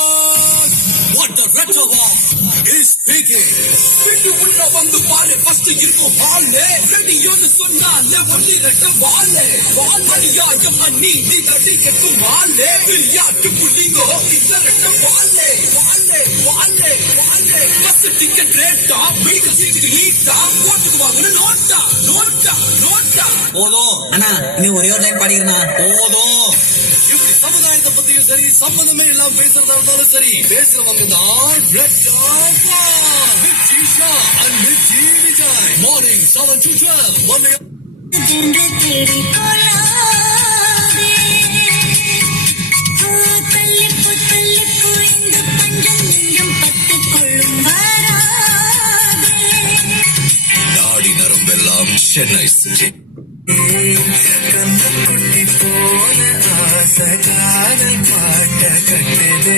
What the reservoir is speaking. Speaking உள்ள வந்து பாரு ஃபர்ஸ்ட் இருக்கும் ஹாலே ரெடியோன்னு சொன்னாலே ஒன்லி ரெட்ட வாலே வாலியாயம் நீதி தட்டி கட்டும் வாலே விளையாட்டு புள்ளிங்கோ இந்த ரெட்ட வாலே வாலே வாலே வாலே பஸ் டிக்கெட் ரேட்டா வீடு சீக்கிரம் நீட்டா போட்டுக்கு வாங்கணும் நோட்டா நோட்டா நோட்டா போதும் அண்ணா நீ ஒரே ஒரு டைம் பாடிக்கிறா போதும். இப்படி சமுதாயத்தை பத்தியும் சரி சம்பந்தமே எல்லாம் பேசுறதா இருந்தாலும் சரி பேசுறவங்க தான் ரெட் மார்னிங் 7 to 12 நாடி நரம்பெல்லாம் சென்னை சிட்டி கண்ணுக்குட்டி போல ஆசை காதல் பாட்ட கட்டுது